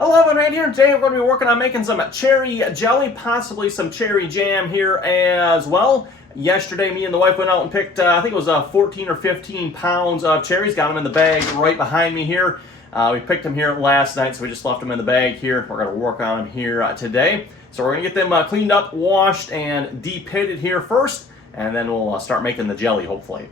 11 right here. Today we're going to be working on making some cherry jelly, possibly some cherry jam here as well. Yesterday, me and the wife went out and picked, I think it was 14 or 15 pounds of cherries. Got them in the bag right behind me here. We picked them here last night, so we just left them in the bag here. We're going to work on them here today. So we're going to get them cleaned up, washed, and de-pitted here first, and then we'll start making the jelly, hopefully.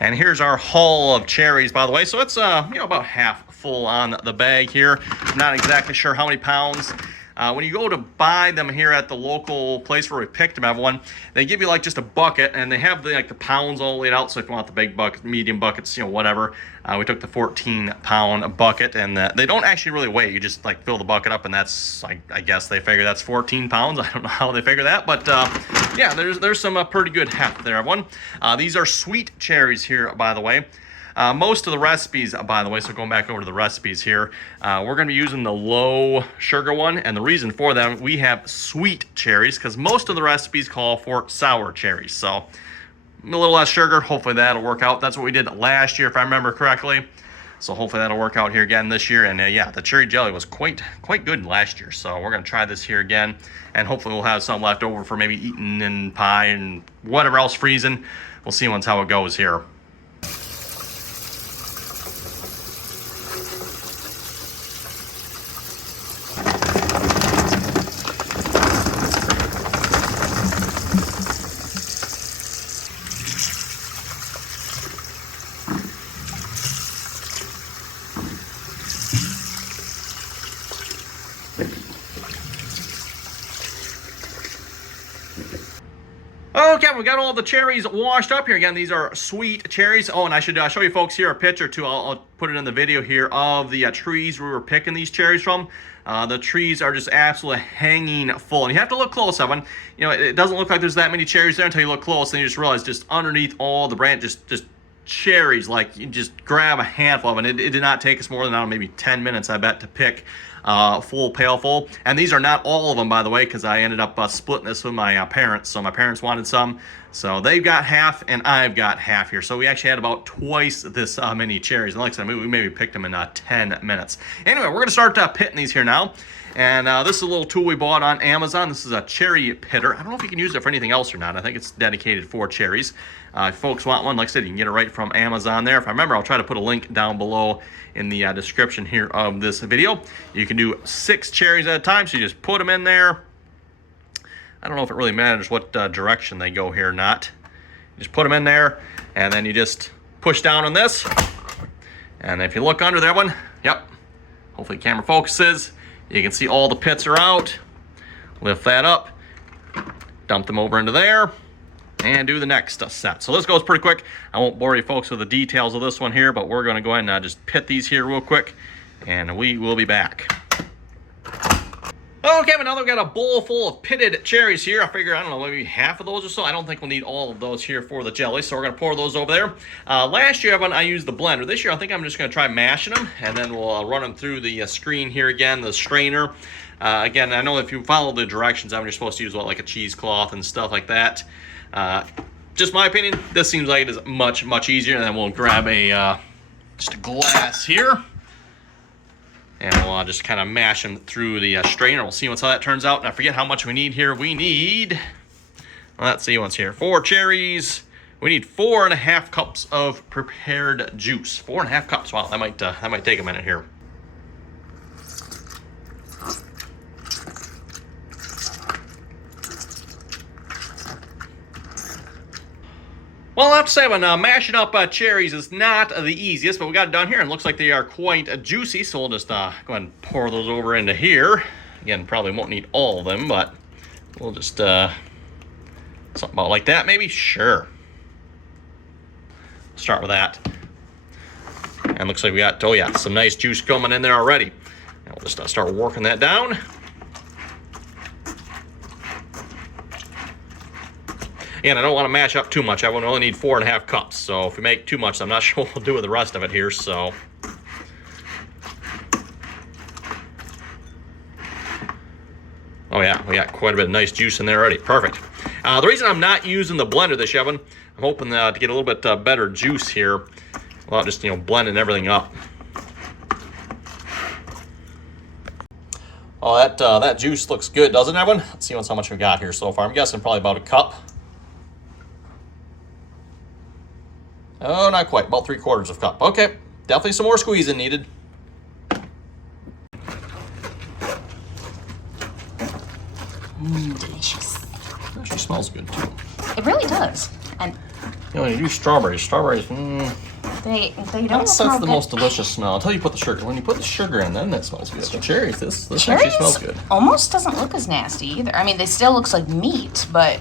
And here's our haul of cherries, by the way. So it's about half full on the bag here. I'm not exactly sure how many pounds. When you go to buy them here at the local place where we picked them, everyone, they give you like just a bucket, and they have the pounds all laid out. So if you want the big buckets, medium buckets, whatever. We took the 14-pound bucket, and they don't actually really weigh. You just fill the bucket up, and that's I guess they figure that's 14 pounds. I don't know how they figure that, but yeah, there's some pretty good heft there, everyone. These are sweet cherries here, by the way. Most of the recipes, by the way, so going back over to the recipes here, we're going to be using the low sugar one, and the reason for that, we have sweet cherries, because most of the recipes call for sour cherries, so a little less sugar. Hopefully that'll work out. That's what we did last year, if I remember correctly, so hopefully that'll work out here again this year. And yeah, the cherry jelly was quite good last year, so we're going to try this here again, and hopefully we'll have some left over for maybe eating in pie and whatever else freezing. We'll see once how it goes here. Okay, we got all the cherries washed up here. Again, these are sweet cherries. Oh, and I should show you folks here a picture too. I'll put it in the video here of the trees we were picking these cherries from. The trees are just absolutely hanging full. And you have to look close, everyone. It doesn't look like there's that many cherries there until you look close, and you just realize just underneath all the branches, just cherries. Like, you just grab a handful of them. It did not take us more than, maybe 10 minutes, I bet, to pick full pail full. And these are not all of them, by the way, because I ended up splitting this with my parents. So my parents wanted some, so they've got half and I've got half here. So we actually had about twice this many cherries. And like I said, we maybe picked them in 10 minutes. Anyway, we're going to start pitting these here now. And this is a little tool we bought on Amazon. This is a cherry pitter. I don't know if you can use it for anything else or not. I think it's dedicated for cherries. If folks want one, like I said, you can get it right from Amazon there. If I remember, I'll try to put a link down below in the description here of this video. You can do 6 cherries at a time, so you just put them in there. I don't know if it really matters what direction they go here or not. You just put them in there, and then you just push down on this. And if you look under that one, yep, hopefully camera focuses. You can see all the pits are out. Lift that up, dump them over into there, and do the next set. So this goes pretty quick. I won't bore you folks with the details of this one here, but we're going to go ahead and just pit these here real quick, and we will be back. Okay, but now that we've got a bowl full of pitted cherries here, I figure, I don't know, maybe half of those or so. I don't think we'll need all of those here for the jelly, so we're going to pour those over there. Last year, I used the blender. This year, I think I'm just going to try mashing them, and then we'll run them through the screen here again, the strainer. Again, I know if you follow the directions, you're supposed to use, like a cheesecloth and stuff like that. Just my opinion, this seems like it is much, much easier. And then we'll grab just a glass here, and we'll just kind of mash them through the strainer. We'll see how that turns out. And I forget how much we need here. We need, let's see what's here. 4 cherries. We need 4.5 cups of prepared juice. 4.5 cups. Wow, that might take a minute here. Well, I have to say, when mashing up cherries is not the easiest, but we got it done here, and it looks like they are quite juicy, so we'll just go ahead and pour those over into here. Again, probably won't need all of them, but we'll just, something about like that, maybe? Sure. Start with that. And looks like we got, oh yeah, some nice juice coming in there already. And we'll just start working that down. And I don't want to mash up too much. I will only need 4.5 cups. So if we make too much, I'm not sure what we'll do with the rest of it here. So, oh yeah, we got quite a bit of nice juice in there already. Perfect. The reason I'm not using the blender this year, I'm hoping to get a little bit better juice here without just blending everything up. Oh, that juice looks good, doesn't it, Evan? Let's see how much we got here so far. I'm guessing probably about a cup. Oh, not quite. About 3/4 of a cup. Okay, definitely some more squeezing needed. Delicious. It actually smells good too. It really does. And you know, when you do strawberries, they don't that's smell the good. most delicious smell until you put the sugar. When you put the sugar in, then that smells good. The cherries, this Cherries actually smells good. almost doesn't look as nasty either. I mean, they still looks like meat, but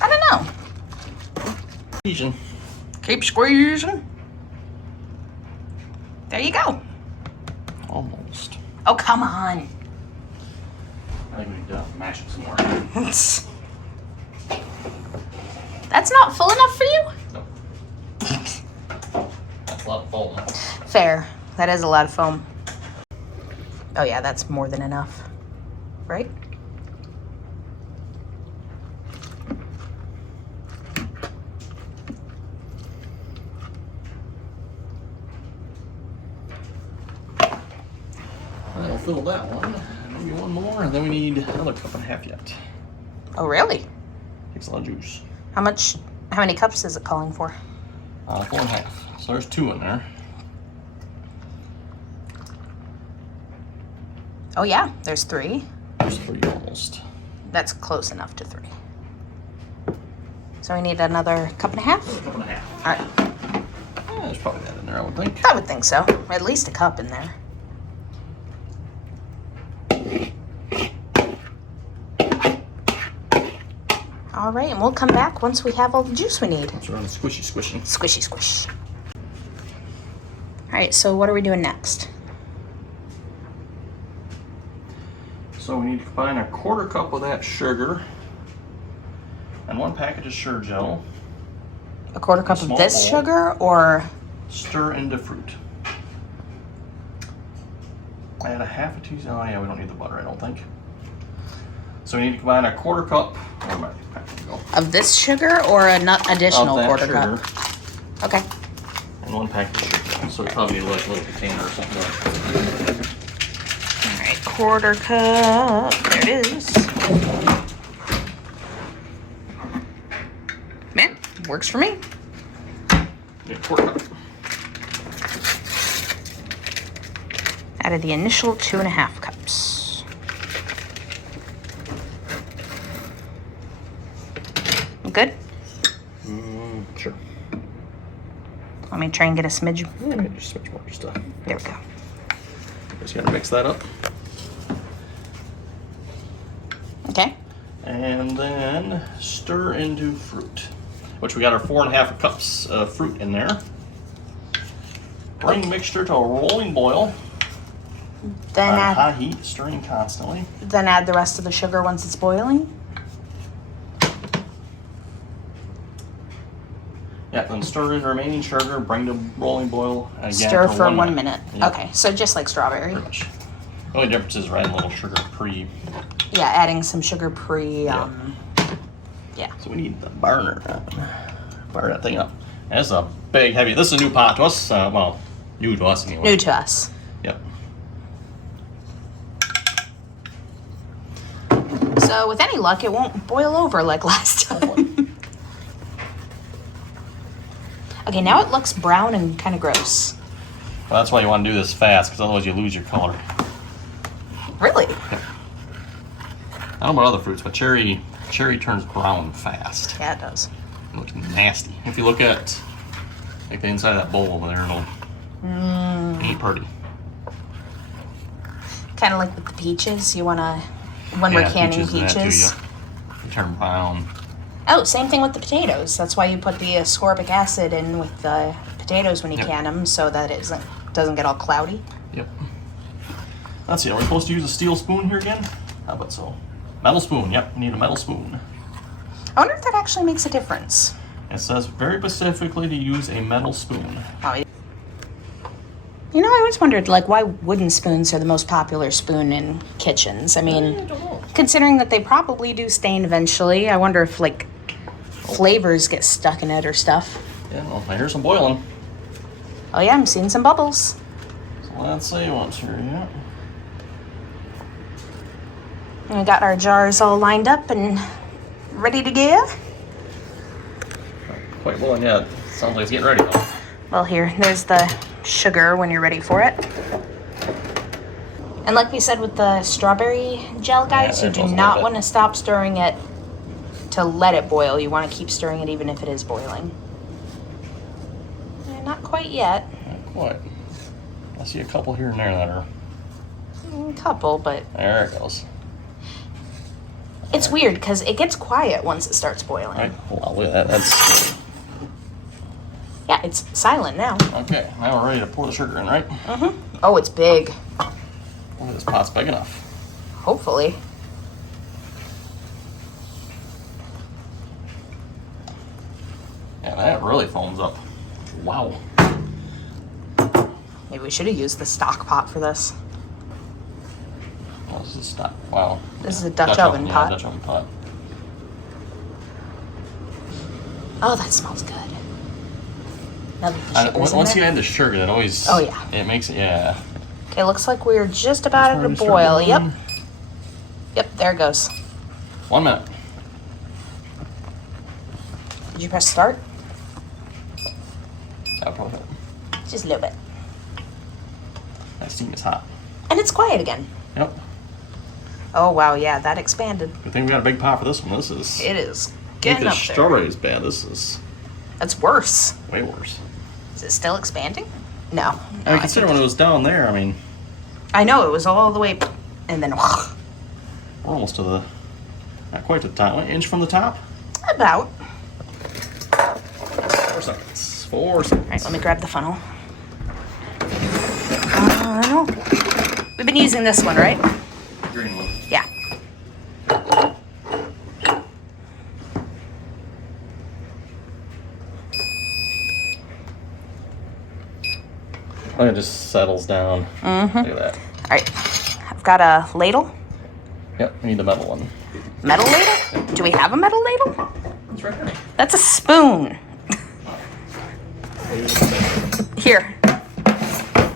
I don't know. Squeezing. Keep squeezing. There you go. Almost. Oh, come on. I think we need to mash it some more. That's not full enough for you? No. That's a lot of foam. Fair. That is a lot of foam. Oh yeah, that's more than enough. Right? I'll fill that one. Maybe one more, and then we need another 1.5 cups yet. Oh really? Takes a lot of juice. How many cups is it calling for? 4.5. So there's 2 in there. Oh yeah, there's 3. There's 3 almost. That's close enough to 3. So we need another 1.5 cups? Another 1.5 cups. All right. Yeah, there's probably that in there, I would think. I would think so. At least a cup in there. All right, and we'll come back once we have all the juice we need. So we're on squishy. Squishy, squish. All right, so what are we doing next? So we need to combine 1/4 cup of that sugar and 1 package of sugar gel. 1/4 cup of Small this bowl. sugar, or Stir into fruit. Add a 1/2 teaspoon. Oh yeah, we don't need the butter, I don't think. So we need to combine 1/4 cup. Where my package go? of this sugar, or an additional Of that 1/4 sugar cup? Okay. and 1 package of sugar. So we probably need like a little container or something. All right, 1/4 cup. There it is. Man, works for me. Yeah, 1/4 cup. Added the initial 2.5 cups. Good? Sure. Let me try and get a smidge. Yeah, maybe just switch more stuff. There we go. Just gotta mix that up. Okay. And then stir into fruit, which we got our 4.5 cups of fruit in there. Bring mixture to a rolling boil Then on add high heat, stirring constantly. the rest of the sugar once it's boiling. Yeah, then stir in the remaining sugar, bring to rolling boil, and again Stir for 1 minute. Yep, Okay, so just like strawberry. pretty much. The only difference is we're adding a little sugar pre. Yeah, adding some sugar pre. Yeah. Yeah. So we need the burner. Fire that thing up. And it's a big, heavy. This is a new pot to us. Well, new to us anyway. New to us. Yep. So with any luck, it won't boil over like last time. Okay, now it looks brown and kind of gross. Well, that's why you want to do this fast, because otherwise you lose your color. Really? I don't know about other fruits, but cherry turns brown fast. Yeah, it does. It looks nasty. If you look at like the inside of that bowl over there, it'll ain't pretty. Kind of like with the peaches. You want to, when we're canning peaches. and that too, peaches. They turn brown. Oh, same thing with the potatoes. That's why you put the ascorbic acid in with the potatoes when you Yep. can them, so that it doesn't get all cloudy. Yep. Let's see, are we supposed to use a steel spoon here again? How about so? Metal spoon, yep, we need a metal spoon. I wonder if that actually makes a difference. It says very specifically to use a metal spoon. Oh, you know, I always wondered, like, why wooden spoons are the most popular spoon in kitchens. I I mean, don't know. considering that they probably do stain eventually, I wonder if, like, flavors get stuck in it or stuff. Yeah, well, I hear some boiling. Oh yeah, I'm seeing some bubbles. So let's see what's here, yeah. And we got our jars all lined up and ready to go. Not quite willing yet. Sounds like it's getting ready though. Well, there's the sugar when you're ready for it. And like we said with the strawberry gel, guys, you do not want to stop stirring it to let it boil. You want to keep stirring it even if it is boiling. Not quite yet. Not quite. I see a couple here and there that are... A couple, but... There it goes. It's weird because it gets quiet once it starts boiling. Right. Well, look at that. That's... Yeah, it's silent now. Okay, now we're ready to pour the sugar in, right? Mm-hmm. Oh, it's big. Hopefully this pot's big enough. Hopefully. Yeah, that really foams up. Wow. Maybe we should have used the stock pot for this. Well, this is stock. Wow. This is a Dutch oven pot. Yeah, Dutch oven pot. Oh, that smells good. Now that the sugar's in Once there. you add the sugar, that always... Oh, yeah. It makes it, yeah. Okay, looks like we're just about at a boil. Yep. Yep, there it goes. 1 minute. Did you press start? That'll probably help. Just a little bit. That steam is hot. And it's quiet again. Yep. Oh, wow, yeah, that expanded. Good thing we got a big pot for this one. This is... It is I think getting the up there. strawberry is bad. This is That's worse. way worse. Is it still expanding? No. I mean, consider when it was down there, I mean... I know, it was all the way, and then... We're almost to the... Not quite to the top. 1 inch from the top? About. 4 seconds. 4 seconds. All right, let me grab the funnel. No. We've been using this one, right? Green one. Yeah. Oh, it just settles down. Mm-hmm. Look at that. All right, I've got a ladle. Yep, we need the metal one. Metal ladle? Do we have a metal ladle? It's right there. That's a spoon. Here.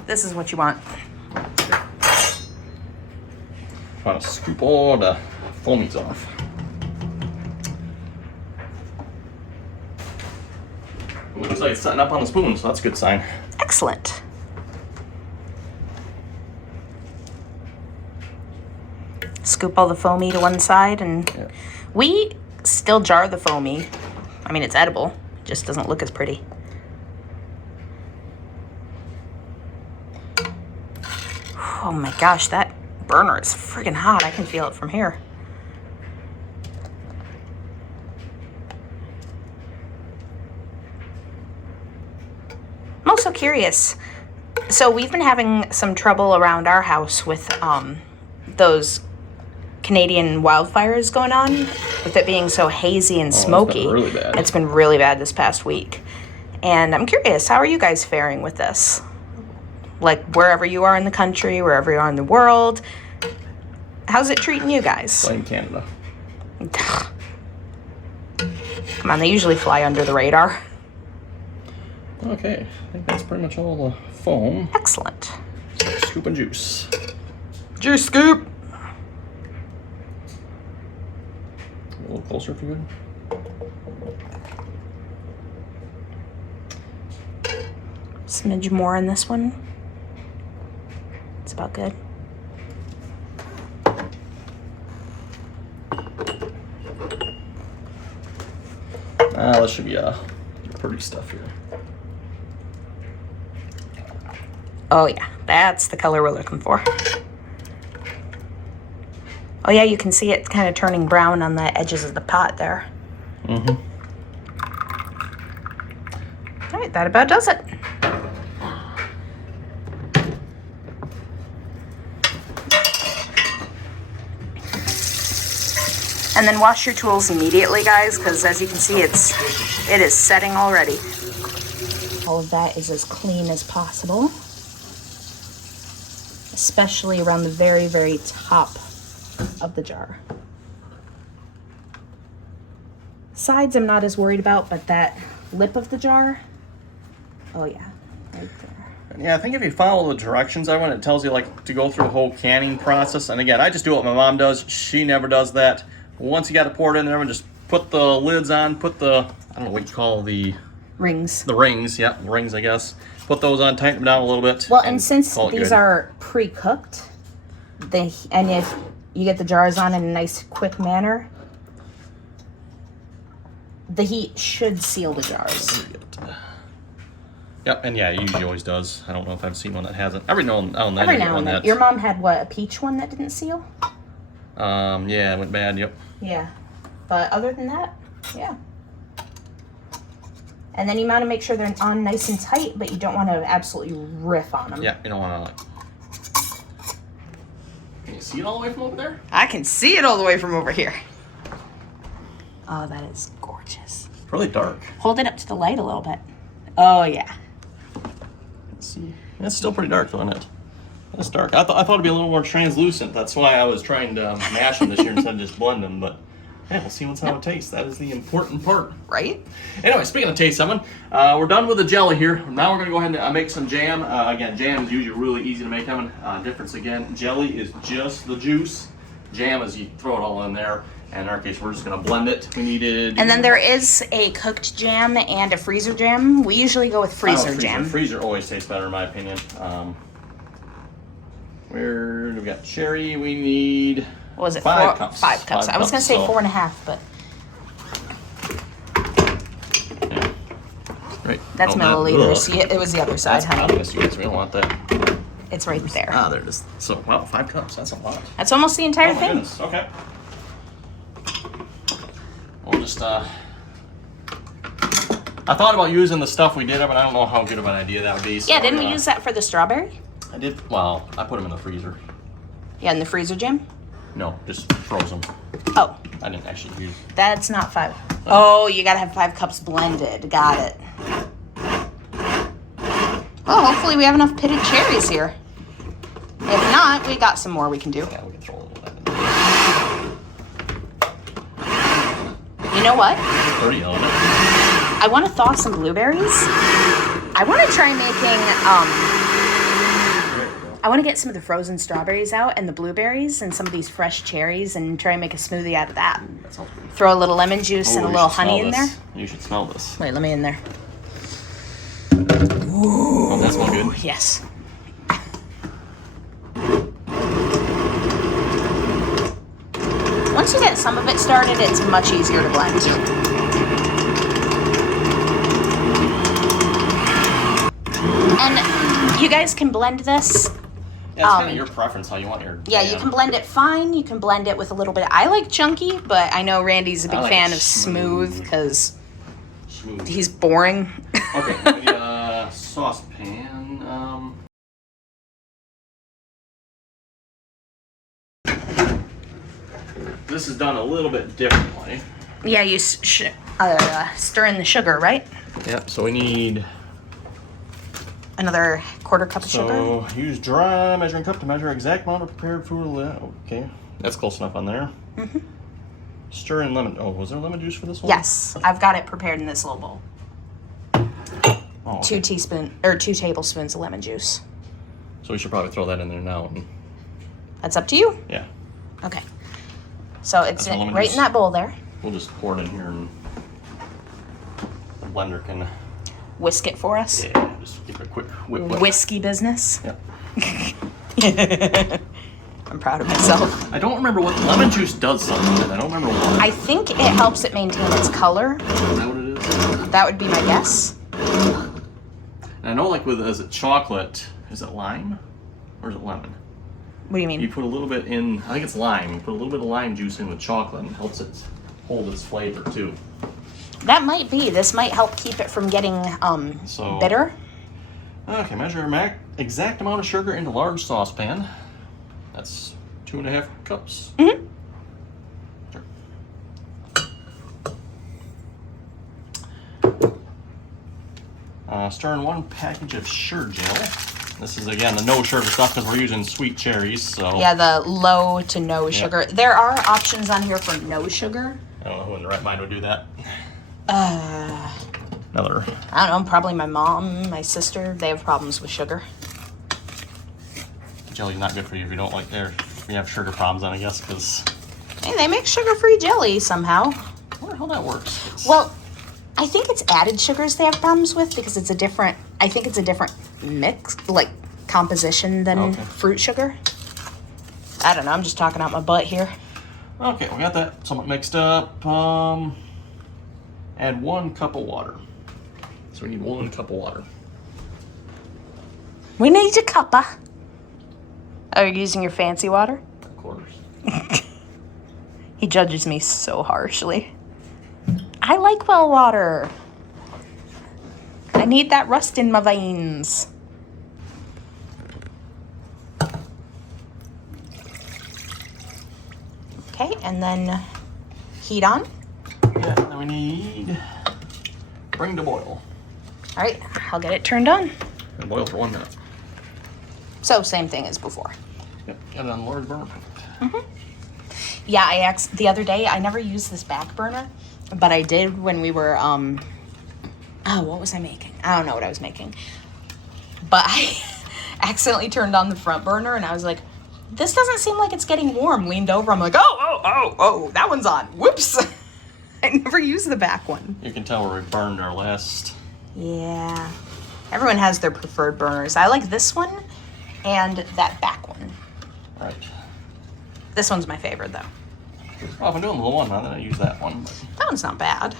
This is what you want. Trying to scoop all the foamies off. It looks like it's setting up on the spoon, so that's a good sign. Excellent. Scoop all the foamy to one side, and Yeah. we still jar the foamy. I mean, it's edible. It just doesn't look as pretty. Oh my gosh, that burner is freaking hot. I can feel it from here. I'm also curious. So we've been having some trouble around our house with those Canadian wildfires going on, with it being so hazy and smoky. It's been really bad. It's been really bad this past week. And I'm curious, how are you guys faring with this? Like, wherever you are in the country, wherever you are in the world, how's it treating you guys? Blame Canada. Come on, they usually fly under the radar. Okay, I think that's pretty much all the foam. Excellent. So scoop and juice. Juice scoop. A little closer if you would. Smidge more in this one. It's about good. This should be pretty stuff here. Oh yeah, that's the color we're looking for. Oh yeah, you can see it kind of turning brown on the edges of the pot there. Mm-hmm. All right, that about does it. And then wash your tools immediately, guys, because as you can see, it is setting already. All of that is as clean as possible, especially around the very, very top of the jar. Sides I'm not as worried about, but that lip of the jar, oh yeah, right there. Yeah, I think if you follow the directions I went, it tells you like to go through the whole canning process. And again, I just do what my mom does. She never does that. Once you got it poured in there, and just put the lids on, put the, I don't know what you call the rings. The rings, yeah, the rings, I guess. Put those on, tighten them down a little bit. Well, and since these are pre-cooked, and if you get the jars on in a nice, quick manner, the heat should seal the jars. Yep, and yeah, it usually always does. I don't know if I've seen one that hasn't. Every now and then. Every now and then. Your mom had what, a peach one that didn't seal? Yeah, it went bad. Yep. Yeah, but other than that, yeah. And then you want to make sure they're on nice and tight, but you don't want to absolutely riff on them. Yeah, you don't want to. Can you see it all the way from over there? I can see it all the way from over here. Oh, that is gorgeous. It's really dark. Hold it up to the light a little bit. Oh, yeah. Let's see. It's still pretty dark, though, isn't it? It's dark. I thought it'd be a little more translucent. That's why I was trying to mash them this year instead of just blend them. But yeah, we'll see how it tastes. That is the important part. Right? Anyway, speaking of taste, someone, we're done with the jelly here. Now we're going to go ahead and make some jam. Again, jam is usually really easy to make. Difference again, jelly is just the juice. Jam is you throw it all in there. And in our case, we're just going to blend it. We needed... And then there is a cooked jam and a freezer jam. We usually go with freezer jam. Freezer always tastes better, in my opinion. Where do we got cherry? We need... What was it? 5 cups. 5 cups. I was going to say 4.5, but... Yeah. Right. That's milliliters. It was the other side, honey. Obvious, you guys. We don't want that. It's right there. Ah, there it is. So, wow, 5 cups. That's a lot. That's almost the entire thing. Goodness. Okay. We'll just, I thought about using the stuff we did, but I don't know how good of an idea that would be. So yeah, didn't we use that for the strawberry? I did. Well, I put them in the freezer. Yeah, in the freezer jam? No, just froze them. Oh. I didn't actually use. That's not 5. Oh, you gotta have 5 cups blended. Got it. Well, hopefully we have enough pitted cherries here. If not, we got some more we can do. Yeah, we can throw a little bit in there. You know what? Pretty on it. I want to thaw some blueberries. I want to try making, I want to get some of the frozen strawberries out and the blueberries and some of these fresh cherries and try and make a smoothie out of that. That sounds good. Throw a little lemon juice and a little honey in there. You should smell this. Wait, let me in there. Ooh. Oh, that smells good. Yes. Once you get some of it started, it's much easier to blend. And you guys can blend this. Yeah, it's kind of your preference how you want your Yeah, you can blend it fine. You can blend it with a little bit. I like chunky, but I know Randy's a big fan of smooth because he's boring. Okay, we need a saucepan. This is done a little bit differently. Yeah, you stir in the sugar, right? Yep, so we need... Another 1/4 cup of sugar. So use dry measuring cup to measure exact amount of prepared food. Okay, that's close enough on there. Mm-hmm. Stir in lemon. Oh, was there lemon juice for this one? Yes, I've got it prepared in this little bowl. Oh, okay. 2 tablespoons of lemon juice. So we should probably throw that in there now. That's up to you. Yeah. Okay. So it's right juice. in that bowl there. We'll just pour it in here and the blender can whisk it for us. Yeah, just give it a quick whip. Whiskey business. Yep. I'm proud of myself. I don't remember what lemon juice does something. I don't remember what. I think it helps it maintain its color. Is that what it is? That would be my guess. And I know, like is it chocolate? Is it lime or is it lemon? What do you mean? You put a little bit in. I think it's lime. You put a little bit of lime juice in with chocolate and it helps it hold its flavor too. That might be. This might help keep it from getting bitter. Okay, measure exact amount of sugar into large saucepan. That's 2.5 cups. Mm-hmm. Sure. Stir in 1 package of sugar gel. This is again the no sugar stuff because we're using sweet cherries. So yeah, the low to no sugar. There are options on here for no sugar. I don't know who in the right mind would do that. Another. I don't know, probably my mom, my sister, they have problems with sugar. Jelly's not good for you if you don't like there. If you have sugar problems, then I guess, because. Hey, they make sugar-free jelly somehow. I wonder how that works. Well, I think it's added sugars they have problems with because it's a different. I think it's a different mix, like composition than fruit sugar. I don't know. I'm just talking out my butt here. Okay, we got that somewhat mixed up. Add 1 cup of water. So we need 1 cup of water. We need a cuppa. Oh, you're using your fancy water? Of course. He judges me so harshly. I like well water. I need that rust in my veins. Okay, and then heat on. Yeah, then we need bring to boil. All right, I'll get it turned on. And boil for 1 minute. So same thing as before. Yep, got it on the large burner. Yeah, the other day, I never used this back burner, but I did when we were, oh, what was I making? I don't know what I was making. But I accidentally turned on the front burner, and I was like, this doesn't seem like it's getting warm. Leaned over, I'm like, oh, that one's on. Whoops. I never used the back one. You can tell where we burned our last. Yeah. Everyone has their preferred burners. I like this one and that back one. Right. This one's my favorite, though. Well, I've been doing the little one, then I use that one. But That one's not bad.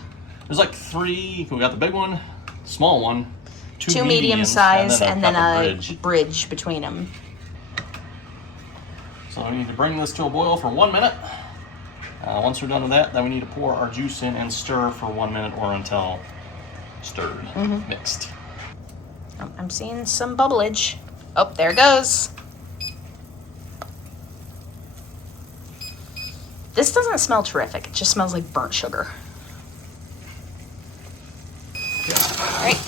there's like 3. We got the big one, small one, 2 medium size, and then a bridge. bridge between them. So we need to bring this to a boil for 1 minute. Once we're done with that, then we need to pour our juice in and stir for 1 minute or until stirred, mixed. Oh, I'm seeing some bubblage. Oh, there it goes. This doesn't smell terrific. It just smells like burnt sugar. All right.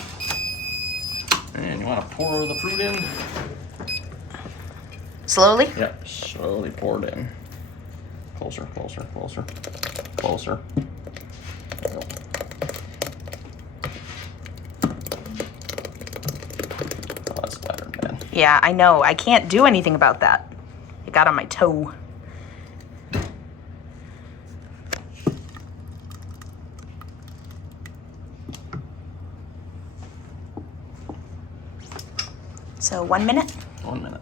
And you want to pour the fruit in? Slowly? Yep, slowly pour it in. Closer, closer, closer, closer. There we go. Oh, that's splattered, man. Yeah, I know. I can't do anything about that. It got on my toe. So 1 minute? 1 minute.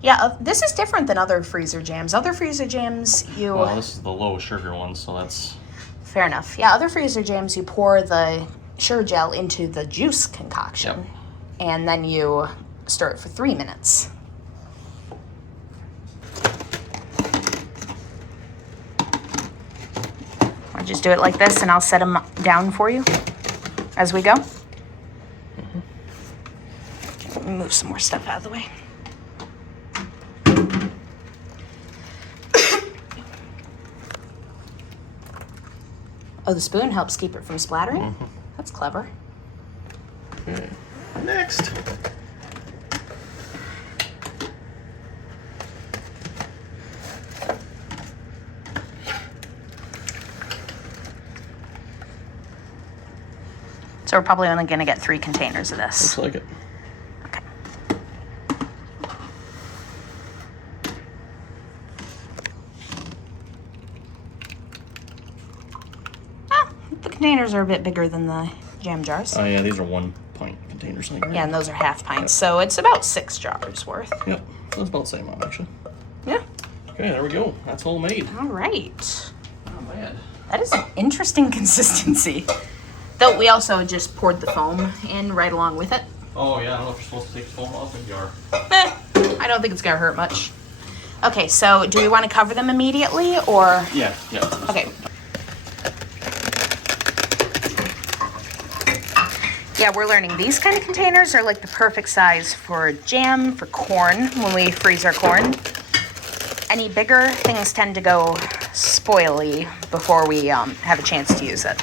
Yeah, this is different than other freezer jams. Other freezer jams, you... Well, this is the low sugar one, so that's... Fair enough. Yeah, other freezer jams, you pour the sugar gel into the juice concoction. Yep. And then you stir it for 3 minutes. I'll just do it like this, and I'll set them down for you as we go. Let me move some more stuff out of the way. Oh, the spoon helps keep it from splattering? That's clever. Okay. Next. So we're probably only going to get 3 containers of this. Looks like it. Okay. Oh, the containers are a bit bigger than the jam jars. Oh yeah, these are 1 pint containers. Like, right? Yeah, and those are half pints, so it's about 6 jars worth. Yep, that's about the same amount actually. Yeah. Okay, there we go. That's all made. All right. Not bad. That is an interesting consistency. Though we also just poured the foam in right along with it. Oh yeah, I don't know if you're supposed to take the foam off. Maybe you are. I don't think it's gonna hurt much. Okay, so do we want to cover them immediately or? Yeah. Okay. Yeah, we're learning these kind of containers are like the perfect size for jam, for corn, when we freeze our corn. Any bigger, things tend to go spoily before we have a chance to use it.